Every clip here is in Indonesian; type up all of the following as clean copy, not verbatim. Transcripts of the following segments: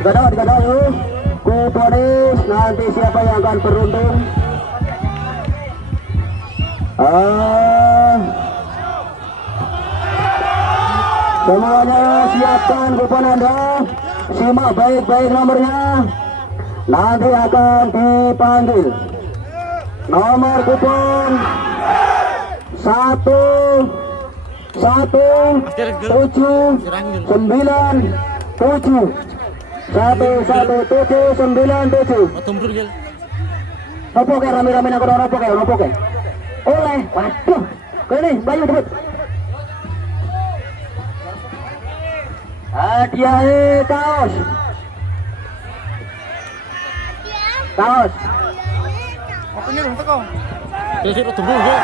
Dikadang yuk. Kuponis nanti siapa yang akan beruntung? Semuanya siapkan kupon Anda. Simak baik-baik nomornya. Nanti akan dipanggil. Nomor kupon 1177 1177. Nopo kayak rame-rame nak nopo kayak. Oleh, waduh, ini Bayu debut. Hadiah kaos. Opennya dong teko. Jadi lo tunggu ya.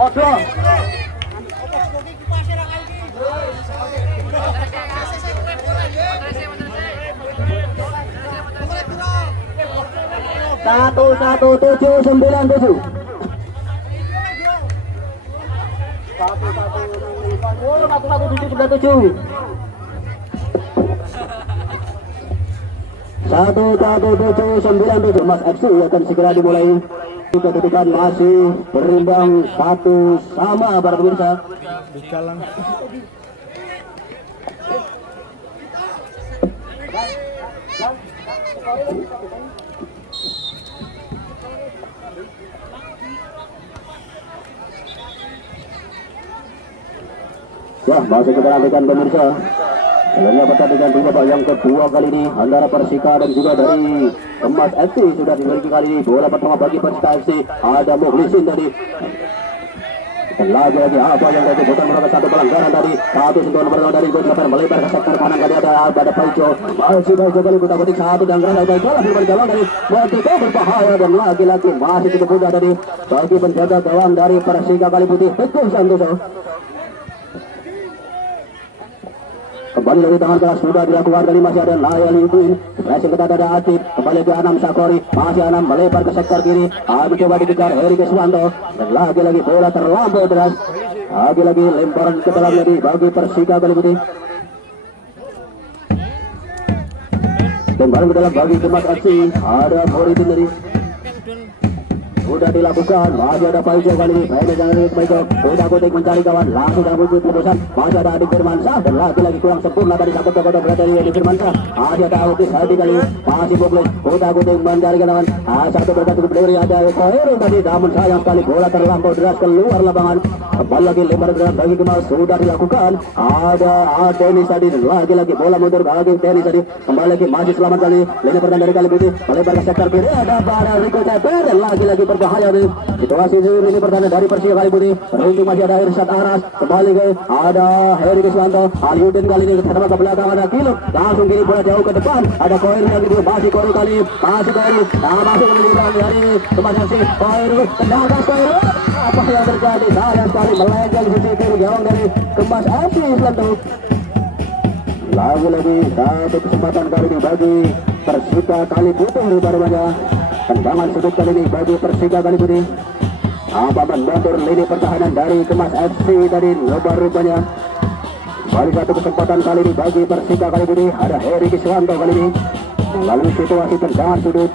Podo. Satu 797. 1197. 1197 Mas FC akan segera dimulai. Kedudukan masih berimbang 1-1 para pemirsa. Dikalang. Ya, masih kita nantikan pemirsa. Sebelumnya pertandingan di babak yang kedua kali ini antara Persika dan juga dari Kemas FC sudah dimiliki kali ini. Bola pertama bagi Persika FC, ada Mukhlisin tadi. Dan lagi apa yang tadi bukan merupakan satu pelanggaran tadi. Satu sentuhan nomor dari gol lebar melebar ke sektor kanan kali ada Paijo. Masih Paijo kali putar ketik satu dan gerak dari bola di gawang dari Montito berbahaya dan lagi-lagi masih cukup mudah tadi bagi penjaga gawang dari Persika kali putih Teguh Santoso. Kembali dari tangan keras sudah dilakukan kali masih ada Layal Yutuin. Pressing ketat ada Atif. Kembali ke Anam Sakori. Masih Anam melebar ke sektor kiri. Mencoba dikejar Heri Keswanto. Dan lagi-lagi bola terlampau deras. Lagi-lagi lemparan ke dalam jadi bagi Persika kali putih. Lemparan ke dalam bagi Kemas FC. Ada Moritin tadi. Sudah dilakukan, masih ada Paijo kali ini. Jangan lihat Paijo, sudah Kutik mencari kawan, langsung dalam wujud tebusan. Masih ada Adik Firmansyah dan lagi-lagi kurang sempurna tadi sangkut ke kotak dari Adik Firmansyah. Masih ada Autis Hadi kali ini, masih Buklis. Sudah Kutik mencari kawan, satu berkat cukup dari ada Koheru tadi. Namun sayang sekali bola terlampau deras keluar lapangan. Kembali lagi lebar deras bagi Kemas, sudah dilakukan. Ada Denis tadi, lagi-lagi bola mundur bagi Denis tadi. Kembali lagi masih selamat kali, lini pertahanan dari kali putih. Melebar ke sektor kiri, ada pada Rico Ceper dan lagi-lagi berbahaya nih situasi ini pertandingan dari Persija kali putih. Beruntung masih ada Irsyad Aras, kembali ke ada Heri Keswanto. Aliudin kali ini terima ke belakang ada Kilo, langsung kiri bola jauh ke depan ada Koir yang gitu masih Koir kali masih Koir masuk ke belakang dari Kemas FC. Koir tendangan Koir, apa yang terjadi sayang sekali melenceng di gawang dari Kemas FC Selentong. Lagi-lagi satu kesempatan kali ini bagi Persika kali putih rupanya. Tendangan sudut kali ini bagi Persika kali putih. Apa mengatur lini pertahanan dari Kemas FC dari lebar rupanya. Kali satu kesempatan kali ini bagi Persika kali putih. Ada Heri Kiswanto kali ini melalui situasi tendangan sudut.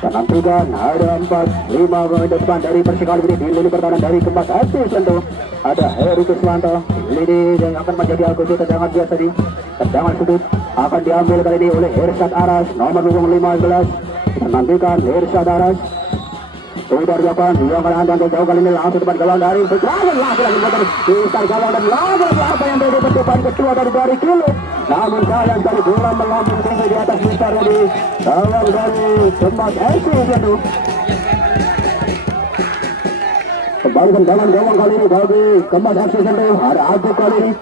Dan nantikan ada 4-5 pemain depan dari Persika kali putih di lini pertahanan dari Kemas FC tentu. Ada Heri Kiswanto, lini yang akan menjadi algojo tendangan biasa di tendangan sudut akan diambil kali ini oleh Irsyad Aras nomor 15. Nantikan Irsyad Aras sudah dilakukan yang akan hantam jauh kali ini langsung depan gawang dari berjalan lagi motor di start gawang dan lagi apa yang terjadi depan kedua dari Kilo. Namun sayang dari bola melambung tinggi di atas mistar dari gawang dari Kemas FC itu. Kembalikan gawang kali ini bagi Kemas FC itu ada Agung kali ini.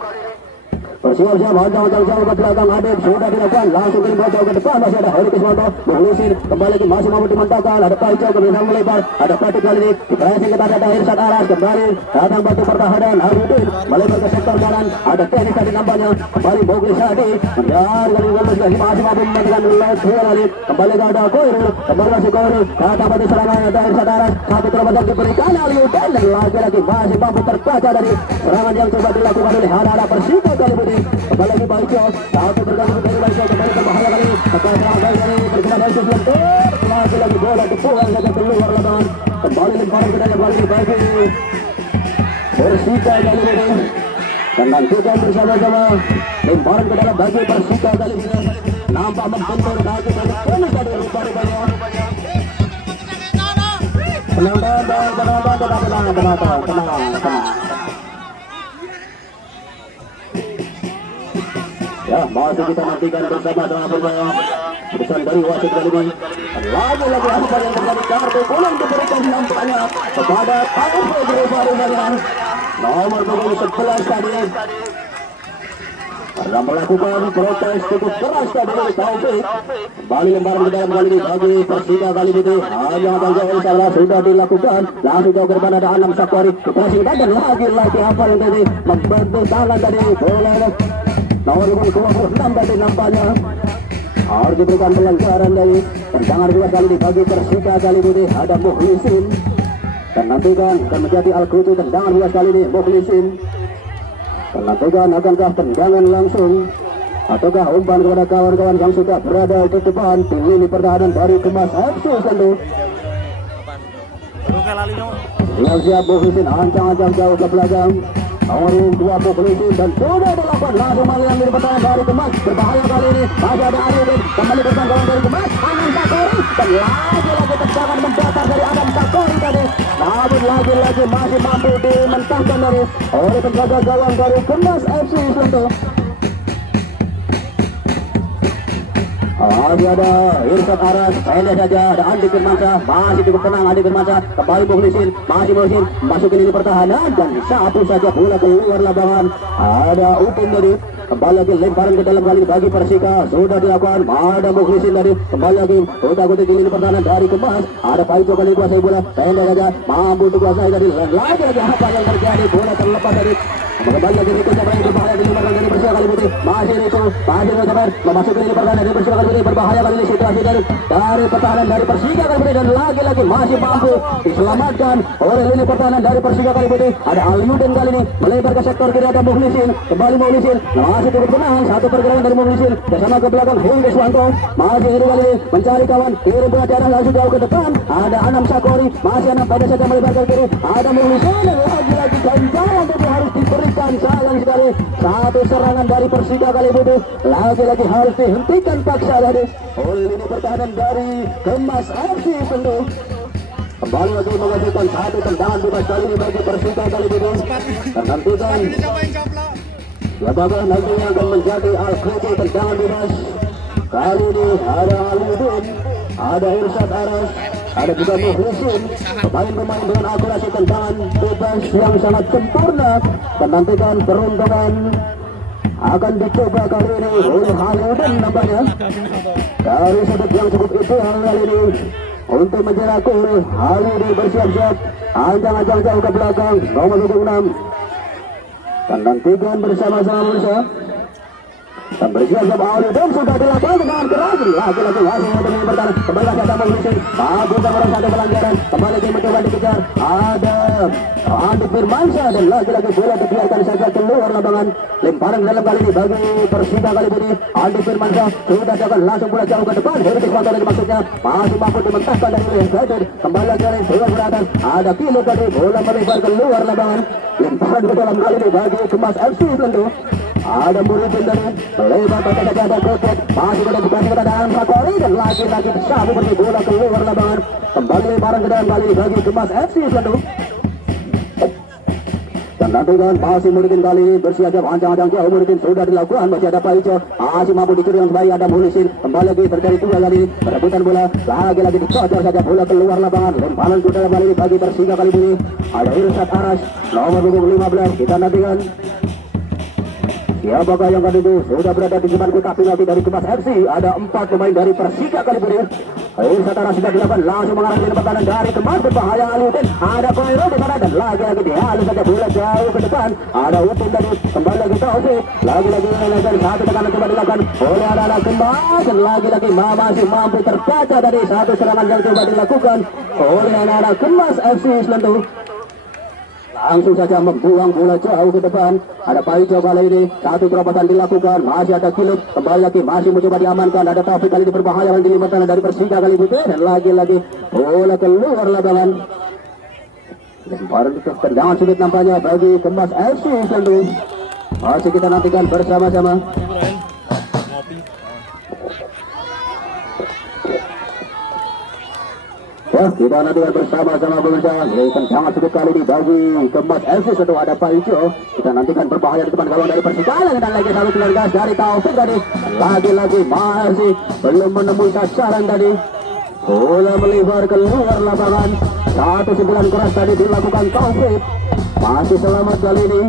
bersiap-siap jauh ke belakang Adib sudah dilakukan langsung kirim bola jauh ke depan masih ada Heri Kiswanto mengulusir kembali lagi masih mampu dimantapkan ada Paico kemudian melebar ada Pratik kali ini di pressing ketat ada Irsyad Aras kembali datang bantu pertahanan Harudin melebar ke sektor kanan ada Tenis tadi nampaknya kembali Bogli Sadi menjar kali ini masih mampu mematikan lewat kali kembali ke ada Koirul kembali masih Koirul datang bantu serangan ada Irsyad Aras satu terobosan diberikan Aliudan dan lagi-lagi masih mampu terbaca dari serangan yang coba dilakukan oleh Hara Persita kali ini kembali lagi Paico satu bergabung dari Paico kembali berbahaya kali tekan serangan baik dari bergerak dari Susianto lagi bola dibuang saja keluar lapangan kembali lemparan ke dalam kali bagi Persita kali ini dan nantikan bersama-sama lemparan ke dalam bagi Persita kali ini nampak membentur bagi dari Tenis tadi rupa-rupanya tenang. Ya, masih kita nantikan bersama-sama keputusan dari wasit kali ini. Lagi-lagi apa yang terjadi kartu kuning diberikan nampaknya kepada Taufik Rifari nomor punggung 11 tadi. Karena melakukan protes cukup keras tadi Taufik. Kembali lemparan ke dalam kali ini bagi Persita kali ini. Hanya jauh salah sudah dilakukan. Langsung jauh ke depan ada Anam Sakwari. Pressing dan lagi apa yang tadi membantu tangan tadi bola nomor 26 tadi nampaknya harus diberikan pelanggaran dari tendangan dua kali dibagi Persita kali ini ada Mukhlisin dan nantikan akan menjadi Al-Qutu tendangan dua kali ini Mukhlisin dan nantikan akankah tendangan langsung ataukah umpan kepada kawan-kawan yang sudah berada di depan di lini pertahanan dari Kemas FC tentu siap Mukhlisin ancang-ancang jauh ke belakang nomor 2 Mukhlisin dan sudah dilakukan langsung melihat di pertahanan dari Kemas berbahaya kali ini masih ada Arifin kembali bersama dari Kemas Anam Sakori dan lagi-lagi tendangan mendatar dari Anam Sakori tadi namun lagi-lagi masih mampu dimentahkan dari oleh penjaga gawang dari Kemas FC tentu masih ada Irsyad Aras, pendek saja ada Andi Firmansyah, masih cukup tenang Andi Firmansyah, kembali Mukhlisin, masih Mukhlisin, masuk ke lini pertahanan dan sapu saja bola keluar lapangan. Ada Upin tadi, kembali lagi lemparan ke dalam kali bagi Persika, sudah dilakukan, ada Mukhlisin tadi, kembali lagi, utak-utik di lini pertahanan dari Kemas, ada Paico kali kuasai bola, pendek saja, mampu dikuasai tadi, dan lagi-lagi apa yang terjadi, bola terlepas tadi. Kembali lagi Riko Jabar yang berbahaya di lini pertahanan dari Persika kali ini masih Riko Jabar memasuki lini pertahanan dari Persika kali ini berbahaya kali ini situasi dari pertahanan dari Persika kali ini dan lagi-lagi masih mampu diselamatkan oleh lini pertahanan dari Persika kali ini ada Aliuddin kali ini melebar ke sektor kiri ada Mukhlisin kembali Mukhlisin masih cukup tenang satu pergerakan dari Mukhlisin bersama ke belakang Heri Kiswanto masih ini kali ini mencari kawan kirim bola jarak langsung jauh ke depan ada Anam Sakori masih Anam pada saja melebar ke kiri ada Mukhlisin lagi-lagi ganjaran itu harus diberikan sayang sekali satu serangan dari Persika kali ini lagi-lagi harus dihentikan paksa tadi oleh lini pertahanan dari Kemas FC tentu kembali lagi menghasilkan satu tendangan bebas kali ini bagi Persika kali ini dan nantikan siapakah nantinya akan menjadi Al-Qutu tendangan bebas kali ini ada Aliuddin ada Irsyad Aras ada juga Mukhlisin pemain-pemain dengan akurasi tendangan bebas yang sangat sempurna dan nantikan peruntungan akan dicoba kali ini oleh Aliuddin nampaknya dari sudut yang cukup ideal kali ini untuk menjerat oleh Aliuddin bersiap-siap ancang-ancang jauh ke belakang nomor 26 dan nantikan bersama-sama bersama dan bersiap-siap Aliuddin sudah dilakukan dengan keras lagi-lagi masih untuk yang bertahan kembali lagi ada Mukhlisin bagus orang satu pelanggaran kembali lagi mencoba dikejar ada Andi Firmansyah dan lagi-lagi bola dibiarkan saja keluar lapangan lemparan dalam kali ini bagi Persita kali ini Andi Firmansyah sudah dilakukan langsung bola jauh ke depan Heri Kiswanto dari maksudnya masih mampu dimentahkan dari Heri kembali lagi oleh bola beratan ada Kilo tadi bola melebar keluar lapangan lemparan ke dalam kali ini bagi Kemas FC tentu ada Muridin dari lebar pada saja ada Kotek masih pada bukan kepada Anam Sakori dan lagi-lagi sabu pergi bola keluar lapangan kembali lemparan ke dalam kali ini bagi Kemas FC tentu dan nantikan masih Muridin kali ini bersiap-siap ancang-ancang jauh Muridin sudah dilakukan masih ada Paico masih mampu dicuri dengan baik ada Mukhlisin kembali lagi terjadi dua kali perebutan bola lagi-lagi dicocok saja bola keluar lapangan lemparan ke dalam kali ini bagi Persika kali ini ada Irsyad Aras nomor 15 kita nantikan Siapakah yang akan itu? Sudah berada di depan kotak penalti dari Kemas FC. Ada 4 pemain dari Persika Kaliburi. Satara sudah dilakukan langsung mengarah ke pertahanan dari Kemas, berbahaya Aliutin. Ada Koiro di sana dan lagi dihalus saja bola jauh ke depan. Ada Utin tadi kembali lagi Taufik. Lagi-lagi dari satu tekanan coba dilakukan oleh anak-anak Kemas dan lagi-lagi masih mampu terbaca dari satu serangan yang coba dilakukan oleh anak-anak Kemas FC Selentu. Langsung saja membuang bola jauh ke depan. Ada Paijo kali ini, satu terobosan dilakukan, masih ada Kiluk, kembali lagi masih mencoba diamankan. Ada Taufik kali ini berbahaya yang dilibatkan dari Persika kali ini, dan lagi-lagi bola keluar lapangan. Lemparan itu tendangan sulit nampaknya bagi Kemas FC tentu. Masih kita nantikan bersama-sama. Ya, kita nantikan bersama-sama pemirsa. Tendangan sulit kali ini bagi Kemas FC tentu. Ada Paijo, kita nantikan berbahaya di depan gawang dari Persika, dan lagi satu keluar gas dari Taufik tadi. Lagi-lagi masih belum menemui sasaran tadi. Bola melebar keluar lapangan. Satu sebulan keras tadi dilakukan Taufik. Masih selamat kali ini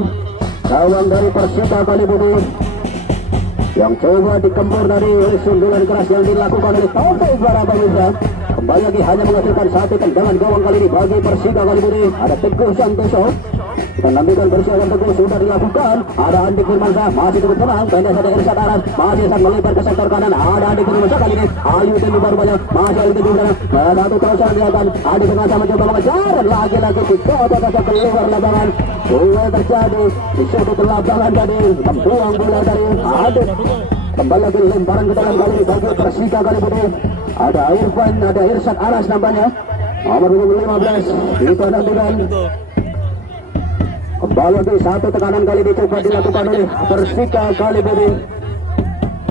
gawang dari Persika Kaliburi yang coba dikempur dari sundulan keras yang dilakukan oleh Taufik para pemirsa. Kembali lagi hanya menghasilkan satu tendangan gawang kali ini bagi Persika Kaliburi. Ada Teguh Santoso. Kita nantikan persiapan Teguh sudah dilakukan. Ada Andi Firmansyah masih cukup tenang. Pendek saja Irsyad Aras masih akan melebar ke sektor kanan. Ada Andi Firmansyah kali ini. Ayu Tim baru banyak masih Ayu Tim di sana. Satu terobosan dilakukan. Andi Firmansyah mencoba mengejar dan lagi-lagi dikota saja keluar lapangan. Bola terjadi di sudut lapangan tadi. Membuang bola dari Adit. Kembali lagi lemparan ke dalam kali ini bagi Persika Kaliburi. Ada Irfan, ada Irsyad Aras nampaknya. Nomor 15. Kita nantikan. Kembali lagi satu tekanan kali ini coba dilakukan oleh Persika Kaliburi.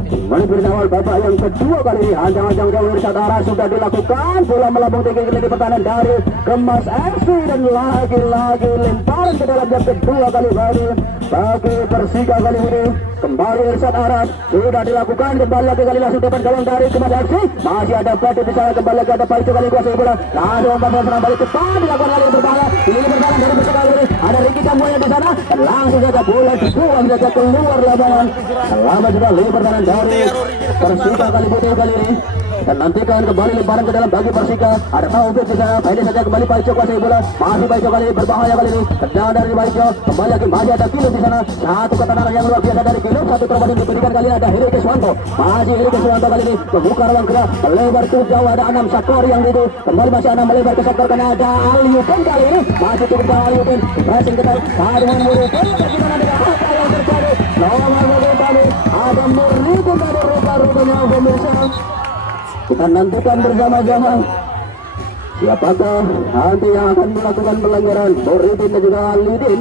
Menit awal babak yang kedua kali ini, ancang-ancang jauh Irsyad Aras sudah dilakukan. Bola melambung tinggi ke lini pertahanan dari Kemas FC dan lagi-lagi lemparan ke dalam jam kedua kali bagi Persika Kaliburi. Kembali Irsyad Aras sudah dilakukan, kembali lagi kali langsung depan gawang dari Kemas FC. Masih ada Batu di sana, kembali lagi ada Paijo kali kuasai bola. Langsung membangun serang balik cepat dilakukan kali yang berbahaya. Ini pertahanan dari Persika Kaliburi. Ada Ricky Kamboya di sana dan langsung saja bola dibuang saja keluar lapangan. Selamat sudah lini pertahanan dari Persika Kaliburi kali ini. Dan nantikan kembali lemparan ke dalam bagi Persika. Ada Taufik di sana, pendek saja kembali Paijo kuasai bola. Masih Paijo kali ini berbahaya kali ini. Tendangan dari Paijo, kembali lagi masih ada Kiluk di sana. Satu ketenaran yang luar biasa dari Kiluk. Satu terobosan diberikan kali ini ada Heri Keswanto. Masih Heri Keswanto kali ini membuka ruang gerak, melebar ke jauh. Ada Anam Sakori yang itu kembali masih Anam melebar ke sektor kanan. Ada Aliutin kali ini masih cukup jauh Aliutin. Pressing ke dalam, dengan Murito. Bagaimana dengan apa yang terjadi? Nomor tadi ada Murito dari rupa-rupanya pemirsa. Kita nantikan bersama-sama siapakah nanti yang akan melakukan pelanggaran. Muridin dan juga Alidin.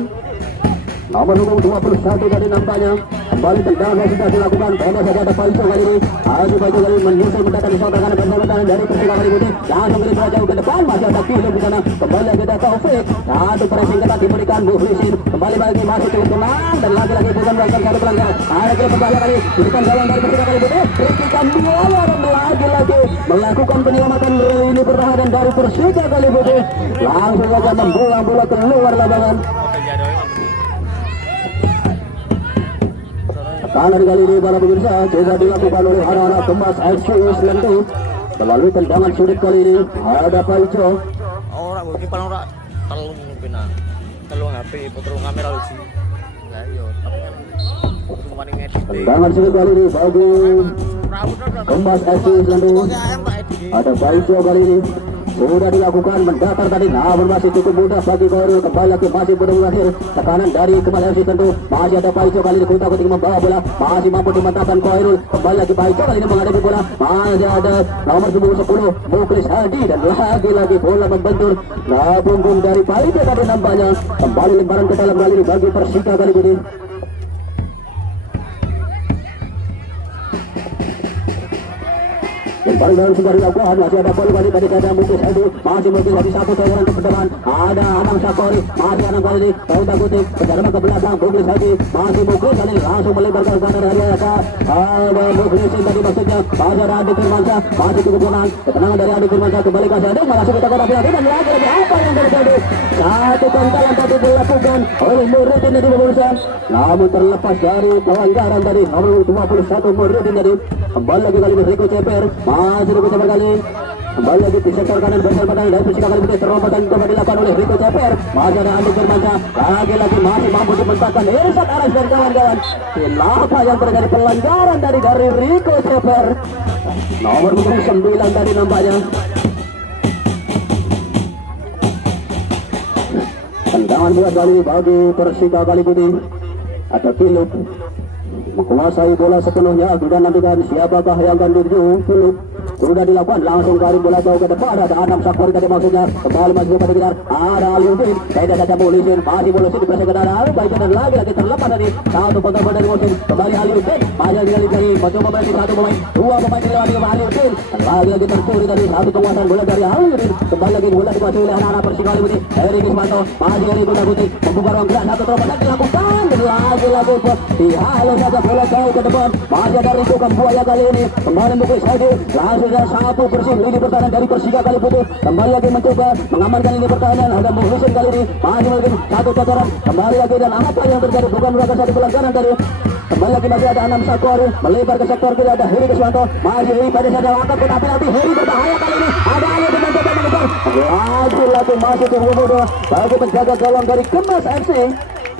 Nomor 21 tadi nampaknya. Kembali tendangan yang sudah dilakukan. Pendek saja ada Paijo kali ini. Paijo kali ini menyusul mendatar di sebelah kanan bersama dari Persika Kaliburi. Langsung ke jauh ke depan. Masih ada Kiluk di sana. Kembali lagi ada Taufik. Satu pressing ketat diberikan Muhlisin. Kembali lagi masih cukup tenang dan lagi-lagi bukan melakukan satu pelanggaran. Ada kira berbahaya kali. Bukan gawang dari Persika Kaliburi. Ricky Kamboya dan lagi-lagi melakukan penyelamatan ini pertahanan dari Persika Kaliburi. Langsung saja membuang bola keluar lapangan. Kanan kali ini para pemirsa coba dilakukan oleh anak-anak Kemas FC Selentu melalui tendangan sulit kali ini. Ada Paijo. Ora kok iki paling ora telung pina. Telung HP, telung kamera lucu. Lah iya, tapi kan cuma ngedit. Tendangan sulit kali ini bagi Kemas FC Selentu. Ada Paijo kali ini. Sudah dilakukan mendatar tadi, namun masih cukup mudah bagi Koirul. Kembali lagi masih belum berakhir. Tekanan dari Kemas FC tentu. Masih ada Paijo kali ini kuta-kutik membawa bola. Masih mampu dimatahkan Koirul. Kembali lagi Paijo kali ini menghadapi bola. Masih ada nomor 10 Muklis Hadi dan lagi-lagi bola membentur. Nah, punggung dari Paijo tadi nampaknya. Kembali lemparan ke dalam kali ini bagi Persika kali ini. Lemparan dalam sebuah dilakukan, masih ada bola kali tadi ada Muklis Hadi. Masih Muklis Hadi satu seorang ke depan. Ada Anang Sakori, masih Anang kali ini kuta-kutik berjalan ke belakang Muklis Hadi. Masih Muklis kali ini langsung melebar ke kanan dari atas. Ada Muklis tadi maksudnya. Masih ada Andi Firmansyah, masih cukup tenang. Ketenangan dari Andi Firmansyah kembali ke Sadek, malah kita kota Piala dan lagi apa yang terjadi? terjadi. Satu kantalan tadi dilakukan oleh Muridin tadi pemirsa. Namun terlepas dari pelanggaran tadi nomor 21 Muridin tadi. Kembali lagi kali ini Rico Ceper, masih Rico Ceper kali ini. Kembali lagi di sektor kanan bersama dari Persika kali ini terobosan coba dilakukan oleh Rico Ceper. Masih ada Andi Firmansyah, lagi-lagi masih mampu dimentahkan Irsad Aras dan kawan-kawan. Kenapa yang terjadi pelanggaran dari Rico Ceper? Nomor 9 tadi nampaknya. Tendangan buat kali bagi Persika kali ini. Ada Philip menguasai bola sepenuhnya. Kita nantikan siapakah yang akan dituju. Philip sudah dilakukan, langsung garis bola jauh ke depan. Ada Adam Sakori tadi maksudnya, kembali masuk pada sekitar ada Aliuddin, tidak ada Mulisin, masih Mulisin di belakang kanan, baik dan lagi terlepas dari satu pemain dari musim. Kembali Aliuddin, masih dari mencoba berarti satu pemain, dua pemain dilewati oleh Aliuddin, lagi tercuri dari satu penguasaan bola dari Aliuddin. Kembali lagi bola dikuasai oleh anak-anak Persika kali ini. Heri Kismanto, masih Heri Putih, membuka ruang gerak, satu terobosan dilakukan, dan lagi dihalau saja bola jauh ke depan. Masih ada Rico Kambuaya kali ini, kembali Muklis Hadi, langsung satu bersih lini pertahanan dari Persika kali putih. Kembali lagi mencoba mengamankan lini pertahanan. Ada Muhlisin kali ini masih lagi satu cocoran. Kembali lagi dan apa yang terjadi bukan merupakan satu pelanggaran tadi. Kembali lagi masih ada Anam Sakori melebar ke sektor kiri. Ada Heri Kiswanto masih Heri pada saat angkat ke penalti. Heri berbahaya kali ini. Ada Ali dengan coba mengejar. Lagi masih tunggu muda bagi penjaga gawang dari Kemas FC.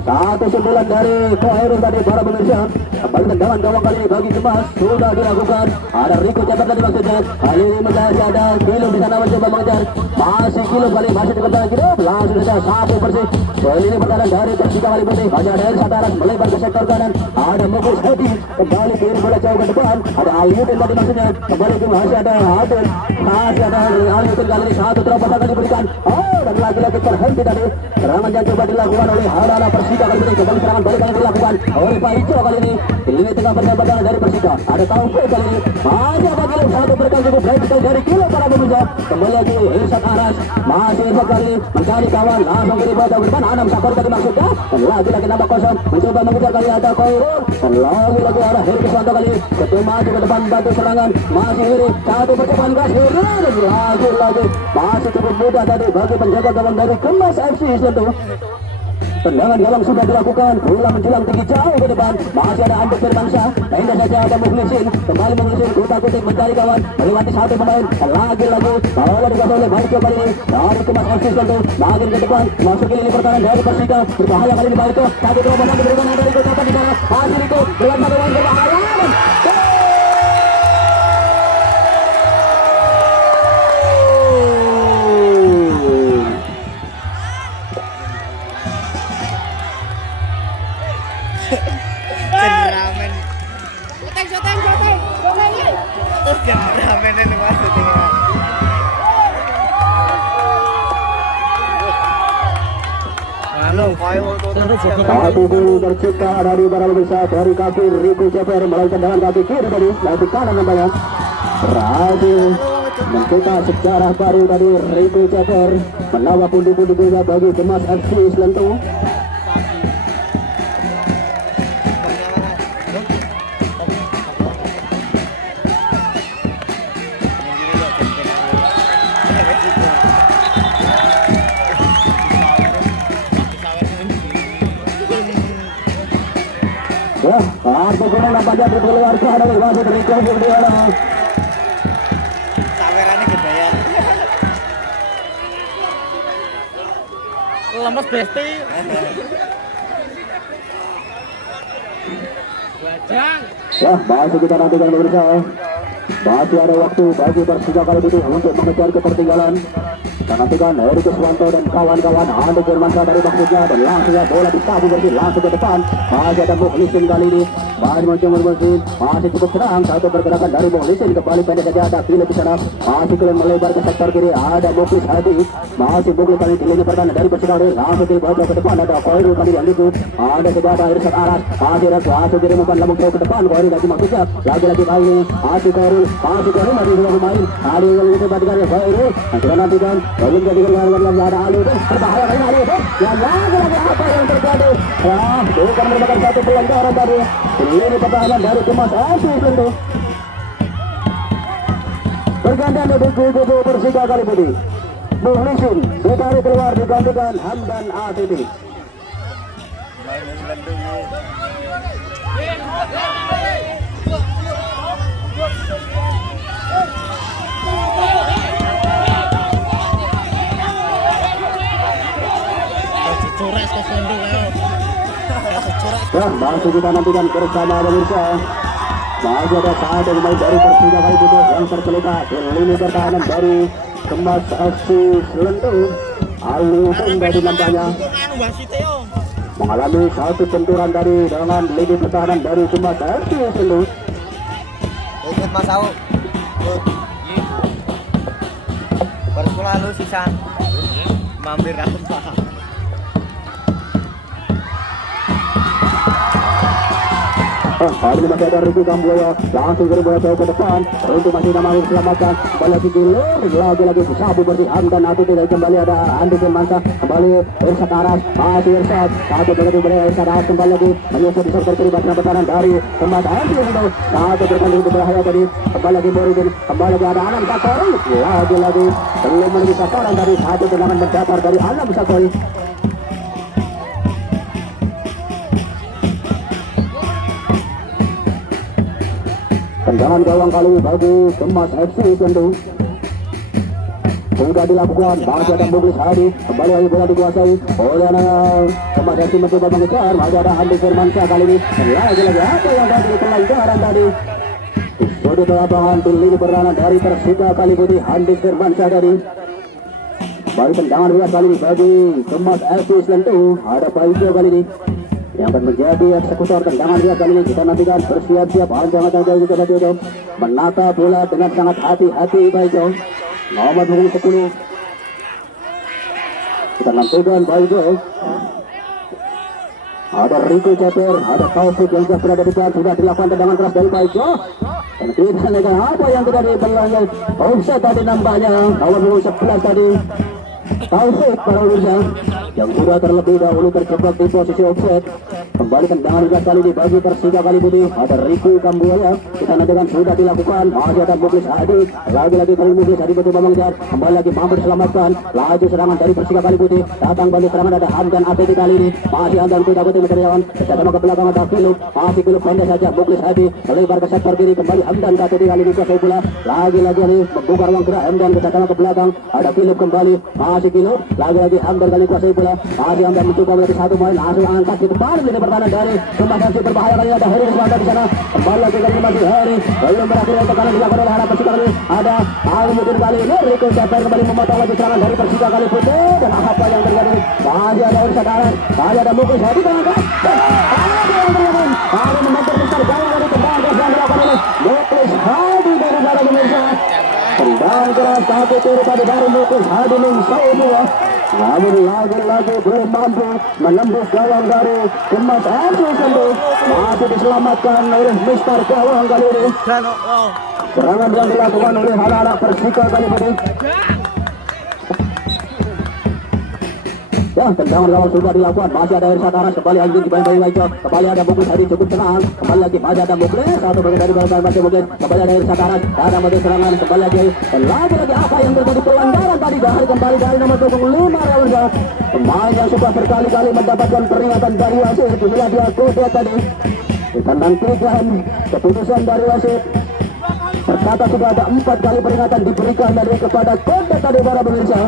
1-9 dari Koherul tadi para pemirsa. Kembali tendangan gawang kali ini bagi Kemas sudah dilakukan. Ada Rico Ceper tadi maksudnya. Kali ini masih ada Kilo di sana mencoba mengejar. Masih Kilo kali masih di pertahanan Kilo. Langsung saja satu bersih. Soal ini pertahanan dari Persika kali putih. Masih ada Irsad Aras melebar ke sektor kanan. Ada Muklis Hadi kembali kirim bola jauh ke depan. Ada Aliuddin tadi maksudnya. Kembali ke masih ada Hadir. Masih ada Aliuddin kali ini satu terobosan tadi diberikan. Oh dan lagi-lagi terhenti tadi. Serangan yang coba dilakukan oleh Halala Persika kali ini. Coba serangan balik kali dilakukan oleh Pak Ijo kali ini. Ini tengah pertahanan dari Persika. Ada Taufik kali ini. Masih ada Kilo satu berkali cukup baik dari Kilo para pemirsa. Kembali lagi Irsad Aras. Masih Irsad kali ini mencari kawan. Langsung kiri bola jauh ke depan. Anam Sakor tadi maksudnya. Dan lagi-lagi nambah kosong. Mencoba mengejar kali ada Koirul. Dan lagi-lagi ada Heri Kiswanto kali ini. Ketua maju ke depan bantu serangan. Masih Heri. Satu percobaan gas Heri. Dan lagi-lagi masih cukup mudah tadi bagi penjaga gawang dari Kemas FC tentu. Tendangan gawang sudah dilakukan, bola menjulang tinggi jauh ke depan. Masih ada Andi Firmansyah, indah saja ada Mukhlisin. Kembali Mukhlisin, kutak-kutik mencari kawan, melewati satu pemain. Lagi-lagi bola dikasih oleh Barito kali ini dari Kemas FC tentu. Lagi ke depan, masuk lini pertahanan dari Persika. Berbahaya kali ini Barito. Satu terobosan diberikan ada Rico Ceper di sana. Masih Rico dengan satu orang berbahaya. Ramen. Shoteng. Terus ramen ini maksudnya. Satu gol tercipta dari para pemirsa dari kaki Rico Ceper melakukan dengan kaki kiri tadi dari kanan nampaknya. Berhasil mencetak sejarah baru dari Rico Ceper menambah pundi-pundi bola bagi Kemas FC Selentu. Ya, kartu kuning nampaknya dikeluarkan oleh wasit Rico Budiono. Sawerannya kebayar. Lemes besti. Wajang. Ya, masih kita nantikan pemirsa. Masih ada waktu bagi Persika kali ini untuk mengejar ketertinggalan. Dan nantikan Heri Kiswanto dan kawan-kawan Andi Firmansyah dari maksudnya dan langsung bola disapu bersih langsung ke depan. Masih ada Mukhlisin kali ini masih mencoba Mukhlisin, masih cukup serang satu pergerakan dari Mukhlisin kembali pendek saja ada Philip di sana. Masih kalian melebar ke sektor kiri ada Muklis Hadi. Masih Muklis kali di lini pertahanan dari Persika langsung dibawa ke depan ada Koirul kali yang itu. Ada juga ada Irsad Aras. Masih ada langsung kirim umpan lambung jauh ke depan. Koirul lagi maksudnya lagi-lagi kali ini masih Koirul masih dua pemain. Ali yang itu tadi kan Koirul. Nantikan belum jadi dengan ada Ali itu berbahaya kali Ali itu. Yang lagi apa yang terjadi? Wah, bukan merupakan satu pelanggaran tadi. Ini pertahanan dari Kemas FC tentu. Bergantian dari kubu Persika kali putih. Muhlisin ditarik keluar digantikan Hamdan ATT. Main selendung ya. Cores ke selendung ayo. Ya, masih kita nantikan bersama pemirsa. Masih ada satu pemain dari Persija kali itu yang tergeletak di lini pertahanan dari Kemas FC Selendung. Ali dari nampaknya mengalami satu benturan dari dengan lini pertahanan dari Kemas FC Selendung. Ikut Mas Au. Bersekolah lu sisan. Mampir aku Pak. Hari ini masih ada Ricky Kamboya langsung dari bola jauh ke depan untuk masih namanya diselamatkan kembali lagi gilir lagi sabu bersih Hamdan ATT dari kembali ada Andi Firmansyah kembali Irsad Aras masih Irsad satu begitu berbeda Irsad Aras kembali lagi menyusul disertai terlibat pertahanan dari Kemas FC itu satu berkali itu berbahaya tadi kembali lagi Boridin kembali lagi ada Anam Sakori lagi belum menuju sasaran dari satu tendangan mendatar dari Anam Sakori. Tendangan gawang kali ini bagi Kemas FC Selendung sudah dilakukan masih ada Muglis Hadi kembali lagi bola dikuasai oleh Kemas FC mencoba mengejar masih ada Andi Firmansyah kali ini lagi apa yang tadi pelanggaran tadi di sudut lapangan di lini pertahanan dari Persija Kaliputih Andi Firmansyah tadi baru tendangan luas kali ini bagi Kemas FC Selendung ada Paijo kali ini yang akan menjadi eksekutor tendangan dia kali ini. Kita nantikan bersiap-siap jangan juga Baijo menata bola dengan sangat hati-hati Baijo nomor 10 kita nantikan Baijo ada Rico Ceper ada Taufik yang sudah berada di depan sudah dilakukan tendangan keras dari Baijo dan kita lihat apa yang tidak dibelangkan offset tadi nampaknya nomor 11 tadi Taufik para pemirsa yang sudah terlebih dahulu terjebak di posisi offset kembali tendangan luas kali ini bagi Persija Kaliputih ada Riku Kambuaya kita nantikan sudah dilakukan masih ada Muglis Hadi lagi-lagi kali Muglis Hadi mencoba mengejar kembali lagi mampu diselamatkan laju serangan dari Persija Kaliputih datang balik serangan ada Hamdan ATT kali ini masih Hamdan tidak betul mencari lawan sama ke belakang ada Philip masih Philip pendek saja Muglis Hadi melebar ke sektor kiri kembali Hamdan ATT kali ini kuasai bola lagi-lagi ini membuka ruang gerak Hamdan sama ke belakang ada Philip kembali masih Philip lagi-lagi Hamdan kali kuasai bola masih Hamdan mencoba melewati satu main langsung angkat di depan ini pertahanan dari Kemas FC berbahaya kali ada Heri Riswanto di sana kembali lagi kali masih Heri belum berakhir untuk kali dilakukan oleh anak Persija kali ada Alimuddin kali ini Rico Ceper kembali memotong lagi serangan dari Persija Kaliputih dan apa yang terjadi masih ada Irsad Aras masih ada Muglis Hadi terangkat ada yang terjadi ada membentur besar gawang dari tendangan keras yang dilakukan oleh Muglis Hadi dari para pemirsa tendangan keras satu turut tadi dari Muglis Hadi mengsau bola namun lagi-lagi belum mampu menembus gawang dari Kemas FC Selendung masih diselamatkan oleh Mister gawang kali ini serangan yang dilakukan oleh anak-anak Persija Kaliputih ya tendangan gawang sudah dilakukan masih ada Irsad Aras kembali anjing di bawah Baijo kembali ada Muglis Hadi cukup tenang kembali lagi masih ada Muglis satu bagian dari belakang masih Muglis kembali ada Irsad Aras ada maju serangan kembali lagi apa yang terjadi pelanggaran tadi kembali dari nomor 25 Rawansa pemain yang sudah berkali-kali mendapatkan peringatan dari wasit jumlah dia kode tadi kita nantikan keputusan dari wasit tercatat sudah ada 4 kali peringatan diberikan dari kepada kode tadi para pemirsa.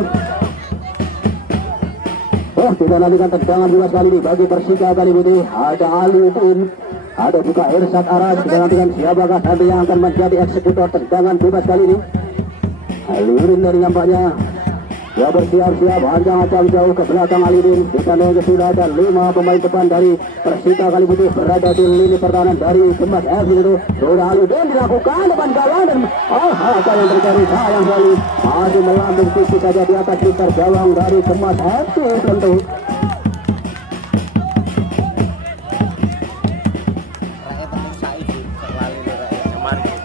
Kita nantikan tendangan luas kali ini bagi Persija Kaliputih ada Alimuddin ada juga Irsad Aras kita nantikan siapakah nanti yang akan menjadi eksekutor tendangan bebas kali ini Alimuddin dari nampaknya dia bersiap-siap ancang-ancang jauh ke belakang Alimuddin kita nengok sudah ada 5 pemain depan dari Persija Kaliputih berada di lini pertahanan dari Kemas FC itu sudah Alimuddin dilakukan depan gawang dan apa yang terjadi sayang sekali masih melambung tipis saja di atas sekitar gawang dari Kemas FC tentu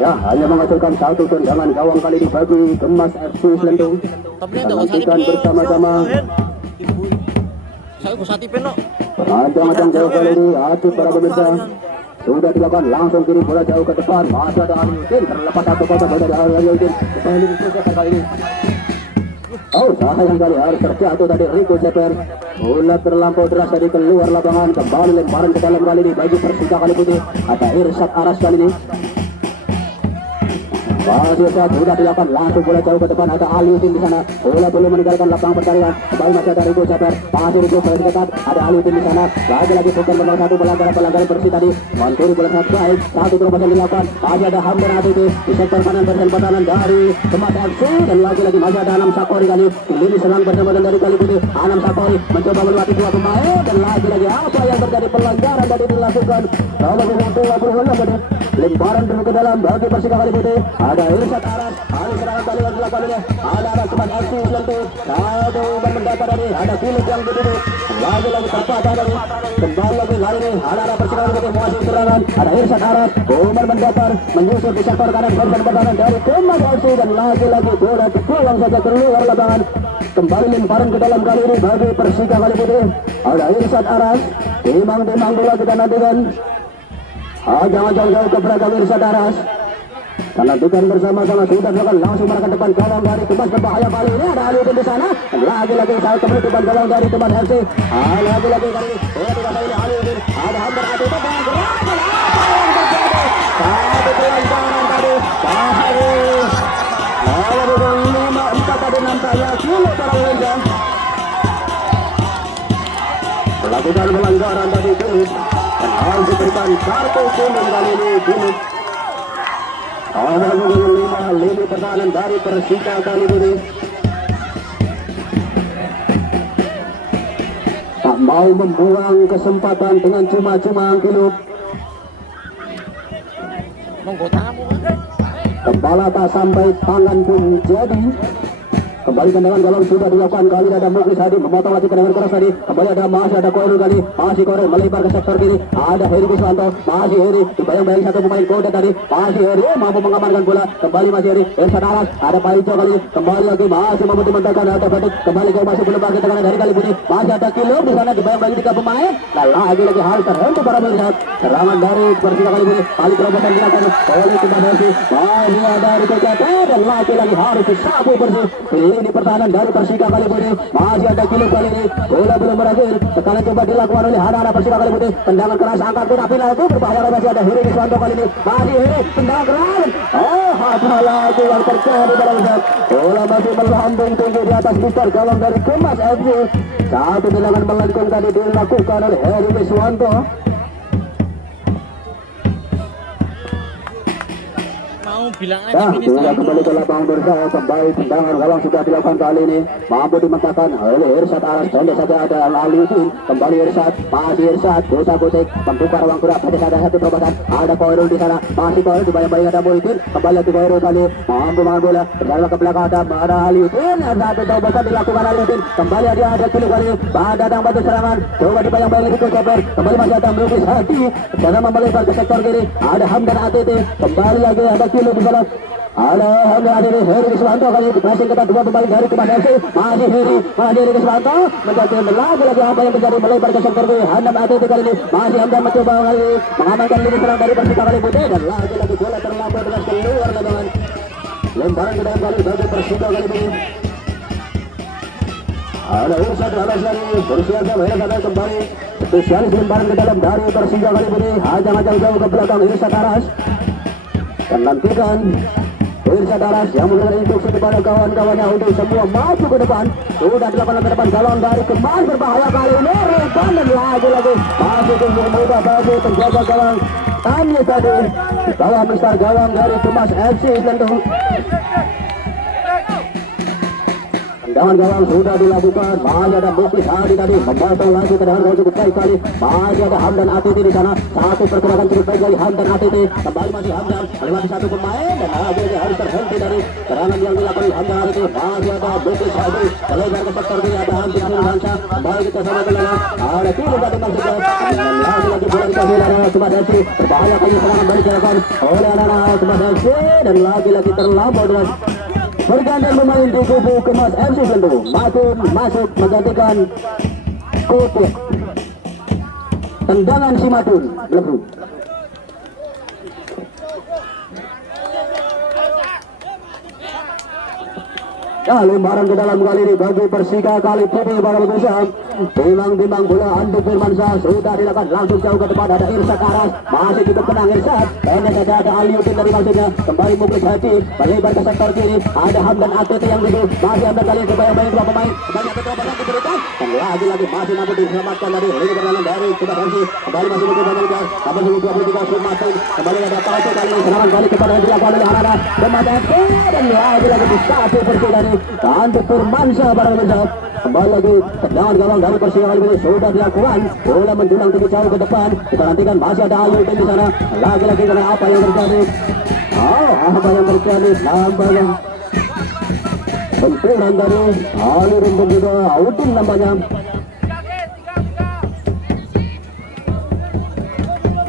ya hanya menghasilkan satu tendangan gawang kali ini bagi Kemas FC Selendung kita nantikan bersama-sama saya kusati peno ancang-ancang jauh kali ini hati para pemirsa sudah dilakukan langsung kiri bola jauh ke depan masih ada Alimuddin terlepas satu kotak bola dari Alimuddin kembali ke kali ini Oh, sayang kali harus terjatuh tadi Rico Ceper. Bola terlampau deras dari keluar lapangan. Kembali lemparan ke dalam kali ini bagi Persika kali putih. Ada Irsyad Aras kali ini. Masih saat sudah dilakukan langsung bola jauh ke depan, ada Aliuddin di sana. Bola belum meninggalkan lapangan pertandingan. Kembali masih ada Rico Ceper. Masih Rico bola dekat, ada Aliuddin di sana. Lagi-lagi bukan bermain satu pelanggaran bersih tadi. Manturi bola sangat baik. Satu terobosan dilakukan. Masih ada Hamdan ATT di sektor kanan bersama pertahanan dari Kemas FC dan lagi-lagi masih ada Anam Sakori kali. Ini serang bersama dari kali putih. Anam Sakori mencoba melewati dua pemain dan lagi-lagi apa yang terjadi pelanggaran tadi dilakukan. Nomor 26 lemparan dulu ke dalam bagi Persika kali putih. Ada Irsyad Aras, ada serangan kali yang dilakukan oleh ada Kemas FC lentu. Satu umpan mendatar dari ada Philip yang duduk. Lagi-lagi terpatah dari kembali lagi kali ini ada Persika kali putih menguasai serangan. Ada Irsyad Aras, umpan mendatar menyusul di sektor kanan bersama pertahanan dari Kemas FC dan lagi-lagi bola dibuang saja keluar lapangan. Kembali lemparan ke dalam kali ini bagi Persika kali putih. Ada Irsyad Aras, timang-timang bola kita nantikan. Jangan jauh-jauh ke belakang Irsyad Aras. Nantikan bersama-sama sudah dilakukan langsung mereka depan gawang dari Kemas berbahaya kali ini ada Aliuddin di sana. Dan lagi-lagi saya kembali depan gawang dari Kemas FC. Lagi-lagi kali ini bola dikuasai oleh Aliuddin. Ada Hamdan ATT satu pelanggaran tadi. Lalu 5-4 tadi nampaknya kilo para Wenjang. Melakukan pelanggaran tadi Philip. Dan harus diberikan kartu kuning kali ini Philip. Nomor 5 lini pertahanan dari Persika kali ini tak mau membuang kesempatan dengan cuma-cuma Philip. Monggo tanganmu kan. Kepala tak sampai tangan pun jadi. Kembali tendangan gawang sudah dilakukan kali ada Muklis Hadi memotong lagi tendangan keras tadi. Kembali ada masih ada Koirul kali. Masih Koirul melebar ke sektor kiri. Ada Heri Kiswanto. Masih Heri dibayang-bayang satu pemain kode tadi. Masih Heri mampu mengamankan bola. Kembali masih Heri. Irsyad Aras ada Pak Ijo kali. Kembali lagi masih mampu dimantapkan ada Batik. Kembali ke masih belum bagi tekanan dari kali putih. Masih ada Kilo di sana dibayang-bayang tiga pemain. Nah lagi-lagi harus terhenti para melihat serangan dari Persika kali putih. Kali terobosan dilakukan oleh Kemas FC. Masih ada Rico Ceper dan lagi-lagi harus disapu bersih. Ini pertahanan dari Persika kali putih. Masih ada Kilo kali ini. Bola belum berakhir. Tekanan coba dilakukan oleh anak-anak Persika kali putih. Tendangan keras angkat pun api itu berbahaya. Masih ada Heri Kiswanto kali ini. Masih Heri tendangan keras. Apa lagi yang terjadi dalam set. Bola masih melambung tinggi di atas booster gawang dari Kemas FC. Satu tendangan melengkung tadi dilakukan oleh Heri Kiswanto. Mau bilang aja ini Sudah kembali ke lapangan bersama. Kembali tendangan gawang sudah dilakukan kali ini. Mampu dimentahkan oleh Irsyad Aras. Pendek saja ada Aliuddin. Kembali Irsyad. Masih Irsyad. Kutak-kutik membuka ruang gerak. Pendek ada satu terobosan. Ada Koirul di sana. Masih Koirul dibayang-bayang ada Muhyiddin. Kembali lagi Koirul kali. Mampu makan bola. Berjalan ke belakang ada Aliuddin. Ada satu terobosan dilakukan Aliuddin. Kembali ada Kilo kali. Datang batu serangan. Coba dibayang-bayang Rico Ceper. Kembali masih ada Muklis Hadi. Dan melebar ke sektor kiri. Ada Hamdan ATT. Kembali lagi ada Kilo di sana. Ada Hamdan ATT. Heri Kiswanto kali ini passing ketat dua pemain dari Kemas FC. Masih Heri Kiswanto menjadi lagi apa yang terjadi melebar ke sektor kiri. Hamdan ATT kali ini masih Hamdan mencoba kali ini mengamankan lini serang dari Persika kali putih dan lagi-lagi bola terlampau dengan keluar lapangan. Lemparan ke dalam kali bagi Persika kali ini. Ada Irsyad Aras lagi bersiaga mereka kembali spesialis lemparan ke dalam dari Persija kali ini. Ajang-ajang jauh ke belakang Irsyad Aras dan nantikan Irsyad Aras yang memberikan instruksi kepada kawan-kawannya untuk semua maju ke depan. Sudah dilakukan ke depan gawang dari Kemas berbahaya kali ini. Repan dan lagi-lagi masih tunggu mudah bagi penjaga gawang Tamli tadi di bawah mistar gawang dari Kemas FC tentu. Tendangan gawang sudah dilakukan. Masih ada Muklis Hadi tadi memotong lagi tendangan gawang cukup baik kali. Masih ada Hamdan ATT di sana. Satu pergerakan cukup baik dari Hamdan ATT. Kembali masih Hamdan melewati satu pemain dan lagi harus terhenti dari serangan yang dilakukan oleh Hamdan ATT. Masih ada Muklis Hadi melebar ke sektor kiri. Ada Hamdan Nurhansa kembali kita sama belakang. Ada Kilo tadi masuk ke dan lagi bola dikasih oleh Kemas FC. Berbahaya kali serangan baru dilakukan oleh anak-anak Kemas FC dan lagi-lagi terlampau dengan pergantian pemain di kubu Kemas FC tentu. Matun masuk menggantikan Kupit. Tendangan si Matun melebu. Ya, lemparan ke dalam kali ini bagi Persika kali putih para pemirsa. Timbang bola Andi Firmansyah sudah dilakukan langsung jauh ke depan, ada Irsyad Aras masih cukup tenang Irsyad. Pendek saja ada Aliuddin dari maksudnya kembali Muklis Hadi melebar ke sektor kiri, ada Hamdan Ateti yang dulu masih Hamdan kali kebayang-bayang dua pemain banyak betul yang diberikan dan lagi-lagi masih mampu diselamatkan dari lini pertahanan dari Subah Hansi. Kembali masih betul Amerika nomor 23 Sumatin kembali ada Pauto kali ini serangan balik kepada yang dilakukan oleh Harada Kemas FC dan lagi-lagi disatu bersih dari Andi Firmansyah para pemirsa. Kembali lagi tendangan gawang dari Persija kali ini sudah dilakukan, bola menjulang cukup jauh ke depan. Kita nantikan masih ada Aliuddin di sana. Lagi-lagi karena apa yang terjadi? Apa yang terjadi? Nampaknya benturan dari Aliuddin dan juga Udin nampaknya.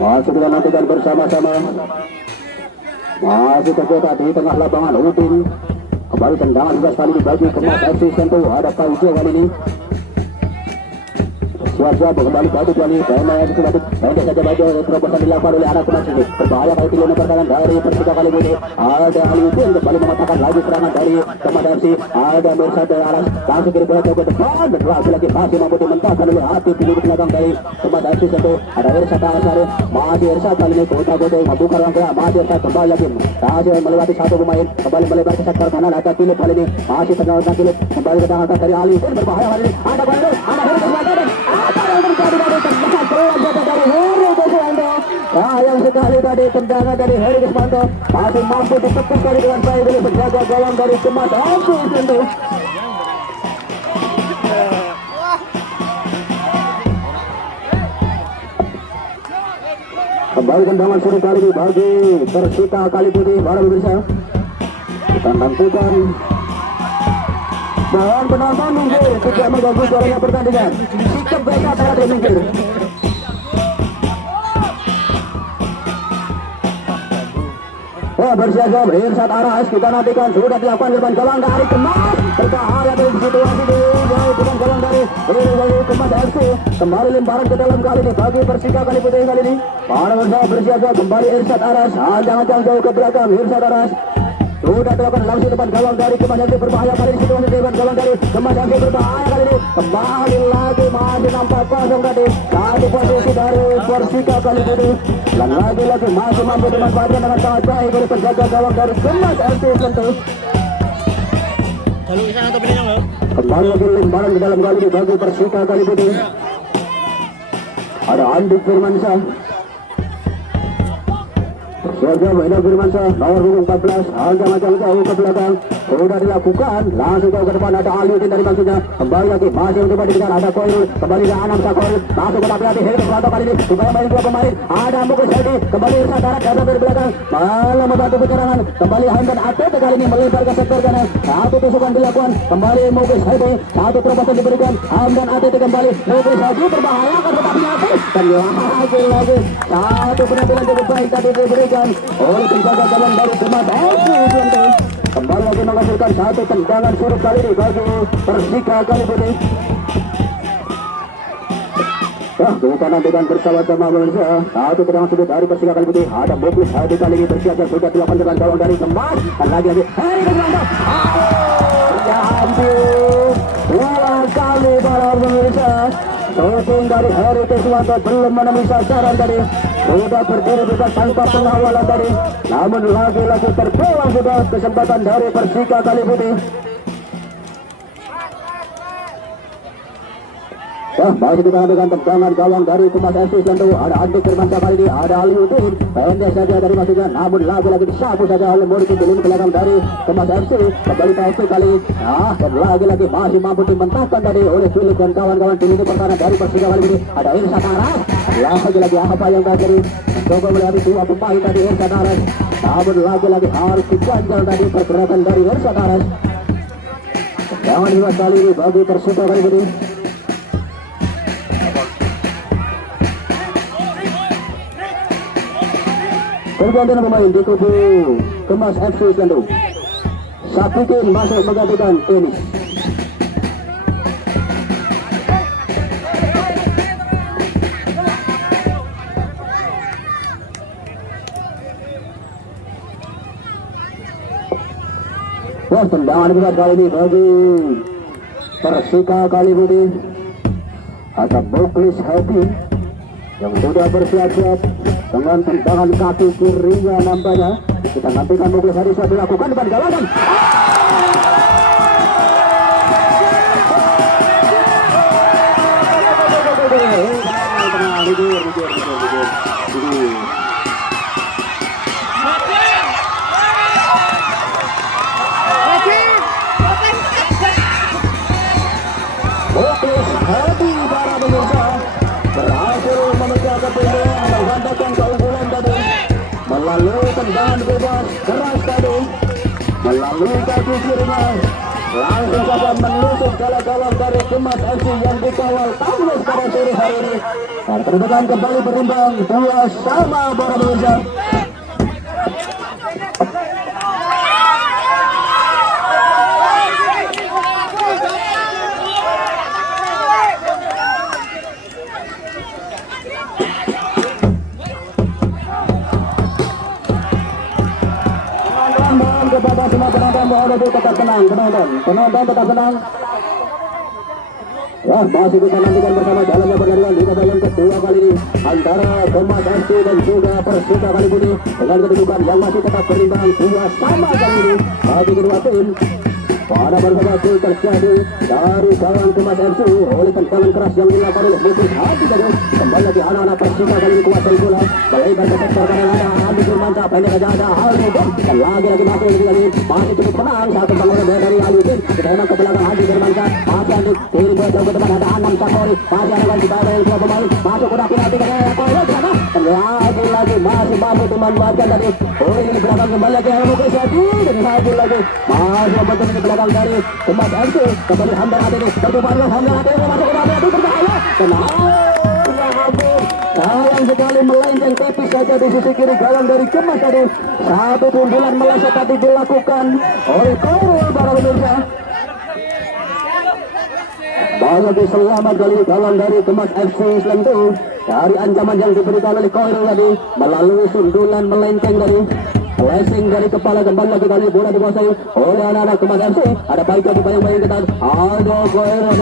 Masih kita nantikan bersama-sama. Masih terjadi di tengah lapangan Udin. Kembali tendangan juga sekali dibagi Kemas FC Sentul, ada Pak Ijo kali ini. Siap-siap kembali bagi kali pendek saja bagi terobosan dilakukan oleh anak Kemas ini. Berbahaya kali ini pertahanan dari Persika kali ini. Ada Aliuddin kembali mematahkan lagi serangan dari Kemas FC. Ada Mirsad Aras langsung kiri bola ke depan dan lagi masih mampu dimentahkan oleh Hati di belakang dari Kemas FC Sentul. Ada Irsyad Aras masih Irsyad kali ini kota-kota membuka ruang gerak masih Irsyad kembali lagi masih melewati satu pemain kembali melebar ke sektor kanan ada Philip kali ini masih tendangan Philip kembali ke tangan dari Aliuddin berbahaya kali ini ada Bandung ada Heri Kesempatan apa yang terjadi dari tendangan bola dari Heri Kesempatan sayang sekali tadi tendangan dari Heri Kesempatan masih mampu ditepuk kali dengan baik oleh penjaga gawang dari Kemas FC Sentul. Kembali tendangan suruh kali ini bagi Persika kali putih para pemirsa. Kita nantikan dan penonton minggir tidak mengganggu jalannya pertandingan. Sikap mereka sangat minggir. Bersiaga Irsyad Aras kita nantikan sudah dilakukan depan gawang dari Kemas. Berbahaya dari situasi ini jauh depan gawang dari Kemas FC. Kembali lemparan ke dalam kali ini bagi Persika kali putih kali ini. Para pemirsa bersiaga kembali Irsyad Aras. Jangan jauh ke belakang Irsyad Aras. Sudah dilakukan langsung depan gawang dari Kemas FC berbahaya kali ini situasi depan gawang dari Kemas FC berbahaya kali ini. Kembali lagi masih nampak kosong tadi. Satu posisi dari Persika kali putih. Dan lagi-lagi masih mampu dimanfaatkan dengan sangat baik oleh penjaga gawang dari Kemas FC Sentul. Kalau sana atau pinanya enggak? Kembali lagi lemparan di dalam kali ini bagi Persika kali putih. Ada Andi Firmansyah. Sergio Hendra Firmansyah nomor 14 macam jauh ke belakang sudah dilakukan langsung jauh ke depan ada Aliuddin dari maksudnya kembali lagi masih untuk dikejar ada Koirul kembali ke Anam Sakoirul masuk ke hati Heri Kesempatan kali ini supaya main dua pemain ada Muklis Hadi kembali Irsyad Aras dari belakang malah membantu penyerangan kembali Hamdan Ateti kali ini melebar ke sektor kanan satu tusukan dilakukan kembali Muklis Hadi satu terobosan diberikan Hamdan Ateti kembali Muklis Hadi terbahayakan tetapi nanti dan lagi satu penampilan cukup baik tadi diberikan oleh penjaga gawang dari Kemas FC Sentul. Kembali lagi menghasilkan satu tendangan suruh kali ini bagi Persika kali putih. Kita nantikan bersama-sama pemirsa satu tendangan sudut dari Persika kali putih. Ada Muklis Hadi kali ini bersiap sudah dilakukan dengan gawang dari Kemas dan lagi Heri Kesempatan. Ya hampir dua kali para pemirsa. Shooting dari Heri Kesempatan belum menemui sasaran tadi. Sudah berdiri juga tanpa pengawalan tadi. Namun lagi-lagi terpeluang sudah kesempatan dari Persika kali putih. Masih kita ambilkan tendangan gawang dari Kemas FC Sentul. Ada Andi Firmansyah kali ini, ada Aliuddin. Pendek saja dari maksudnya, namun lagi-lagi disapu saja oleh Murid di belakang dari Kemas FC. Kembali Pak FC kali ini. Dan lagi-lagi masih mampu dimentahkan tadi oleh Philip dan kawan-kawan di lini pertahanan dari Persika kali ini. Ada Irsyad Aras. Lagi-lagi apa yang terjadi? Mencoba melihat dua pemain tadi Irsyad Aras. Namun lagi-lagi harus diganjal tadi pergerakan dari Irsyad Aras. Jangan lupa kali ini bagi Persika kali ini. Pergantian pemain di kubu Kemas FC Sentul. Sapikin masuk menggantikan Tenis. Terus tendangan berat kali ini bagi Persika Kalibudi. Ada Muklis Hadi yang sudah bersiap-siap dengan tendangan kaki kirinya nampaknya. Kita nantikan Muklis Hadi sudah dilakukan depan gawang dan Muklis Hadi para pemirsa berhasil memecah kepungan, menggandakan keunggulan tadi melalui tendangan bebas keras tadi, melalui kaki kirinya langsung saja menusuk gala-gala dari Kemas FC yang dikawal Tangguh pada sore hari ini. Dan kedudukan kembali berimbang 2-2 para pemirsa. Kepada semua penonton mohon untuk tetap tenang, penonton tetap tenang. Ya, masih kita nantikan bersama jalannya pertandingan di babak yang kedua kali ini antara Kemas FC dan juga Persika Kalibudi dengan kedudukan yang masih tetap berimbang 2-2 kali ini bagi kedua tim. Pada berbeda terjadi dari kawan Kemas FC oleh tendangan keras yang dilakukan oleh Muklis Hadi tadi. Kembali lagi anak-anak Persika kali ini kuasai bola, melebar ke sektor kanan ada Andi Firmanca, pendek saja ada Aludin dan lagi masuk lagi kali masih cukup tenang satu tendangan dari Aludin. Kita memang ke belakang Andi Firmanca, masih Andi kiri bola jauh ke depan ada Anam Sapori, masih ada lagi kita dari dua pemain masuk ke dalam penalti dari Koyo sana dan lagi masih mampu memanfaatkan tadi. Oh ini belakang kembali lagi Muklis Hadi dan lagi masih membantu di belakang dari Kemas FC kembali Hamdan Adeni berdepan Hamdan Adeni masuk ke dalam itu berbahaya dan sayang sekali melenceng tipis saja di sisi kiri gawang dari Kemas tadi. Satu pukulan meleset tadi dilakukan oleh Koirul para pemirsa. Bagi selamat kali gawang dari Kemas FC Slentu dari ancaman yang diberikan oleh Koirul tadi melalui sundulan melenceng dari flashing dari kepala kembali lagi kali bola dikuasai oleh anak-anak Kemas FC. Ada baik lagi bayang-bayang ketat. Aldo Koirul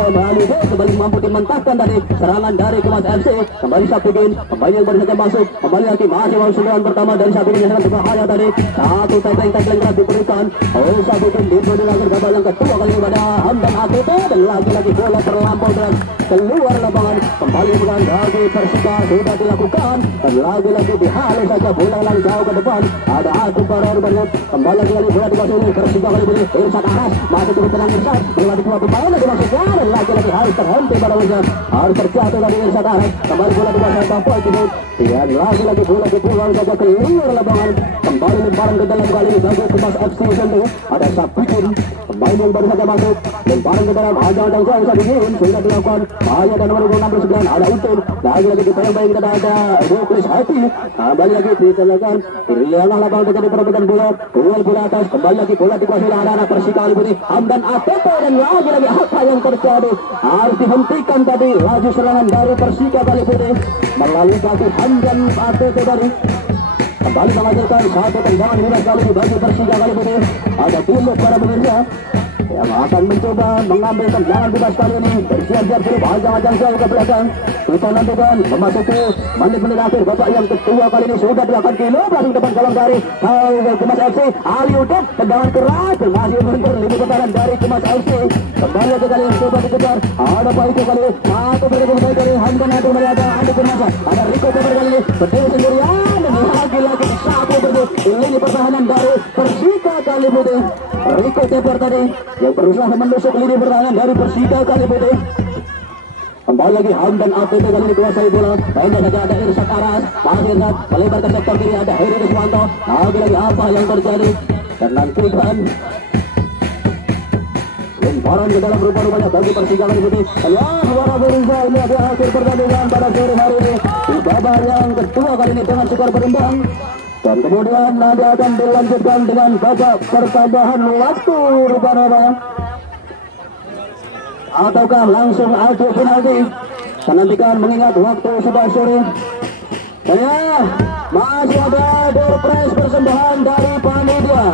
kembali mampu dimentahkan tadi serangan dari Kemas FC. Kembali Sapudin, kembali yang baru saja masuk, kembali lagi masih mau sundulan pertama dari Sapudin yang sangat berbahaya tadi. Satu tackling keras diberikan oleh Sapudin di akhir babak yang kedua kali pada Hamdan ATP dan lagi-lagi bola terlampau dan keluar lapangan. Kembali bukan bagi Persika sudah dilakukan dan lagi-lagi dihalus saja bola yang jauh ke depan. Ada Aku para Urbanut kembali lagi bola dikuasai oleh Persika kali ini. Irsyad Aras masih cukup tenang Irsyad melewati dua pemain lagi masuknya dan lagi-lagi harus terhenti pada Irsyad. Harus terjatuh dari Irsyad Aras. Kembali bola dikuasai Tampoi Timur dan lagi-lagi bola dipulang saja keluar lapangan. Kembali lemparan ke dalam kali ini bagi Kemas FC Sentu. Ada Sapudin pemain yang baru saja masuk lemparan ke dalam ajang-ajang jauh saat ini sudah dilakukan. Bahaya dan nomor 69 ada Untung lagi-lagi dibayang-bayang kita ada Muklis Hadi. Kembali lagi dilakukan Iriana lapangan terjadi perebutan bola, bola atas, kembali lagi bola dikuasai oleh anak-anak Persika Kalibudi. Hamdan ATP dan lagi-lagi apa yang terjadi harus dihentikan tadi laju serangan dari Persika Kalibudi melalui kaki Hamdan ATP tadi. Kembali menghasilkan satu tendangan bebas kali bagi Persika Kalibudi. Ada Timur para pemirsa yang akan mencoba mengambil tendangan bebas kali ini. Bersiap-siap dulu ajang-ajang jauh ke belakang. Kita nantikan memasuki menit-menit akhir babak yang kedua kali ini sudah dilakukan kilo di depan gawang dari Kemas FC. Aliudet tendangan keras masih menentur lini pertahanan dari Kemas FC. Kembali lagi kali ini coba dikejar. Ada Baik kali ini satu berikut baik dari Hamdan Adu melihat Andi Firmanca. Ada Rico Teper kali ini berdiri sendirian dan lagi-lagi satu berikut lini pertahanan dari Persika Kalibudi. Rico Teper tadi yang berusaha menusuk lini pertahanan dari Persika Kalibudi. Kembali lagi Hamdan ATP kali ini kuasai bola. Pendek saja ada Irsyad Aras, masih Irsyad melebar ke sektor kiri ada Heri Riswanto. Lagi-lagi apa yang terjadi dan nantikan lemparan ke dalam rumah-rumahnya bagi Persika Kalibudi. Para pemirsa ini adalah akhir pertandingan pada sore hari ini di babak yang kedua kali ini dengan skor berimbang. Dan kemudian nanti akan dilanjutkan dengan babak pertambahan waktu rupanya. Ataukah langsung adu penalti? Nantikan mengingat waktu sudah sore. Dan ya, masih ada door prize persembahan dari panitia.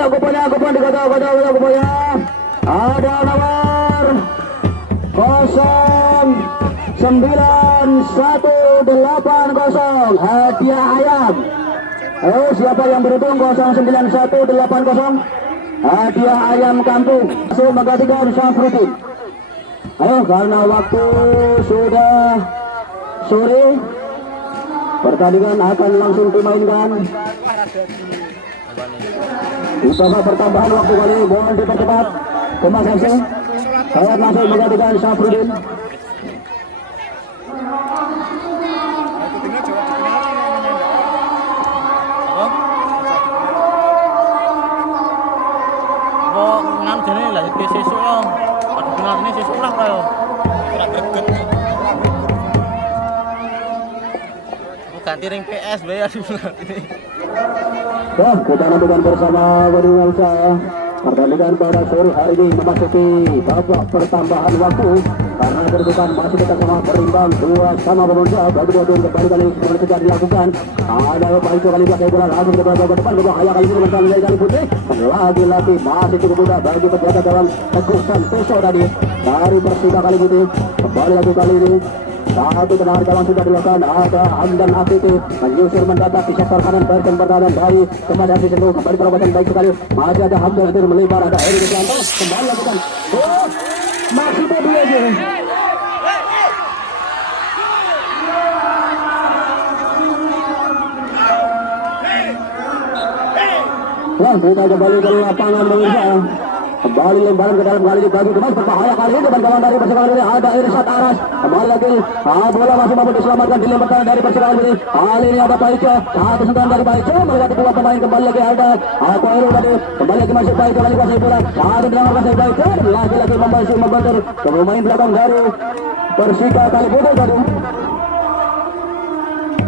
Kotak kupanya dikotak kupanya. Ada nomor 0980 hadiah ayam. Siapa yang beruntung 0980 hadiah ayam kampung. Langsung menggantikan Syafruddin. Karena waktu sudah sore, pertandingan akan langsung dimainkan. Usaha pertambahan waktu kali mohon dipercepat. Kemas FC saya langsung menggantikan Syafruddin. Ganti ring PS bayar ini. Kita nantikan bersama pemirsa pertandingan pada sore hari ini memasuki babak pertambahan waktu karena kedudukan masih tetap sama berimbang 2-2 pemirsa. Bagi dua tim kembali kali ini sudah dilakukan. Ada Pak Ico kali pakai bola langsung ke depan berbahaya kali ini bersama dari Putri. Lagi-lagi masih cukup mudah bagi penjaga gawang Teguh Santoso tadi dari Persika kali ini. Kembali lagi kali ini satu tendangan gawang sudah dilakukan. Ada Hamdan APT menyusur mendadak di sektor kanan barisan pertahanan dari Kemas FC Sentul. Kembali perobatan baik sekali. Masih ada Hamdan itu melebar. Ada Heri Deswanto kembali lakukan. Masih dua aja. Kita kembali ke lapangan pemirsa. Kembali lemparan ke dalam kali ini bagi Kemas berbahaya kali ini depan gawang dari Persika ini ada Irsat Aras. Kembali lagi bola masih mampu diselamatkan di lemparan dari Persika ini. Kali ini ada Paico, satu sentuhan dari Paico melewati dua pemain. Kembali lagi ada Koiru tadi. Kembali lagi masih Paico lagi kuasai bola. Satu tendangan kuasai Paico lagi membantu ke pemain belakang dari Persika kali ini tadi.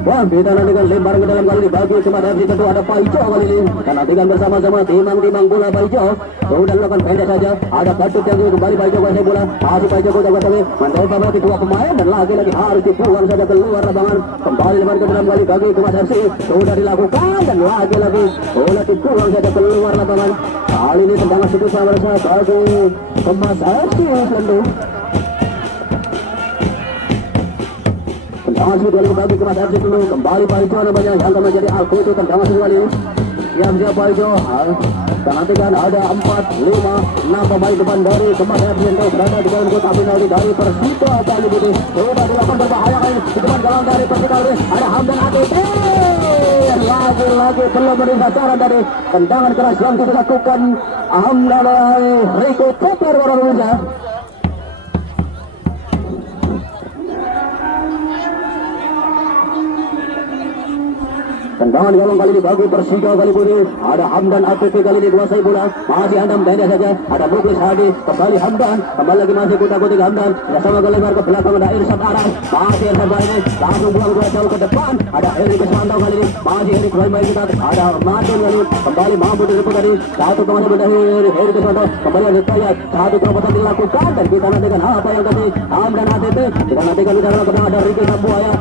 Kita nantikan lemparan ke dalam kali ini bagi Kemas FC tentu ada Paico kali ini. Kita nantikan bersama-sama timang bola Paico. Sudah dilakukan pendek saja. Ada Badut yang kembali Paico kuasai bola. Masih Paico kuasai mencoba berarti dua pemain dan lagi harus dibuang saja keluar lapangan. Kembali lemparan ke dalam kali bagi Kemas FC. Sudah dilakukan dan lagi bola dibuang saja keluar lapangan. Kali ini tendangan situ sama bagi Kemas FC tentu. Tendangan sudah bagi Kemas FC dulu. Kembali Paico namanya yang akan menjadi Alko itu tendangan sekali. Siap Paico. Dan nantikan ada 4, 5, 6 pemain depan dari Kemas FC yang berada di dalam kotak penalti dari Persika kali ini. Sudah dilakukan berbahaya kali di depan gawang dari Persika ini. Ada Hamdan ATT. Lagi belum beri sasaran dari tendangan keras yang dilakukan Hamdan Riko Teper orang Indonesia. Tendangan gawang kali ini bagi Persika kali ini. Ada Hamdan APP kali ini kuasai bola. Masih Hamdan pendek saja. Ada Muklis Hadi. Kembali Hamdan. Kembali lagi masih kutak-kutik Hamdan. Sama lebar ke belakang ada Irsat Aras. Masih Irsat ini. Langsung buang bola jauh ke depan. Ada Heri Deswanto kali ini. Masih Heri kembali kita. Ada Martin kali ini. Kembali mampu direbut tadi. Satu kemana benda Heri Deswanto. Kembali ada Tayat. Satu terobosan dilakukan. Dan kita nantikan apa yang tadi Hamdan APP. Kita nantikan di dalam ada Ricky Sambuaya.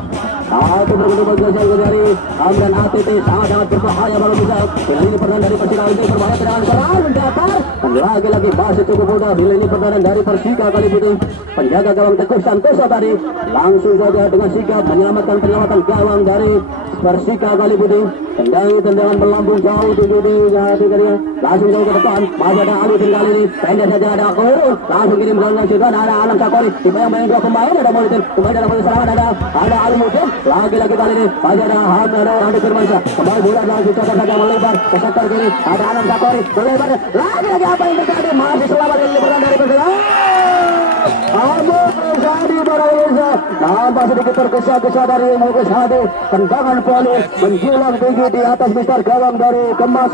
Satu berbentuk dari Hamdan ATT sangat berbahaya kalau bisa. Ini pertahanan dari Persika ini berbahaya tendangan keras mendatar. Dan lagi masih cukup mudah. Ini pertahanan dari Persika kali ini. Penjaga gawang Teguh Santoso tadi langsung saja dengan sigap menyelamatkan penyelamatan gawang dari Persika kali ini. Tendangan melambung jauh tinggi langsung jauh ke depan. Masih ada Ali kali ini. Pendek saja ada Koiru. Langsung kirim gawang juga ada Alam Sakori. Dibayang-bayang dua pemain ada Maulitin. Kembali dalam posisi serangan ada Ali Mudin. Lagi kali ini masih ada Hamdan Andi Firmansyah. Kembali bola langsung coba saja melebar ke sektor kiri. Ada Alam Sakori melebar. Lagi apa yang terjadi? Masih selamat dari lebaran dari Persika. Hadi para pemirsa. Nampak sedikit tergesa-gesa dari Muklis Hadi. Tendangan volley menjulang tinggi di atas mister gawang dari Kemas.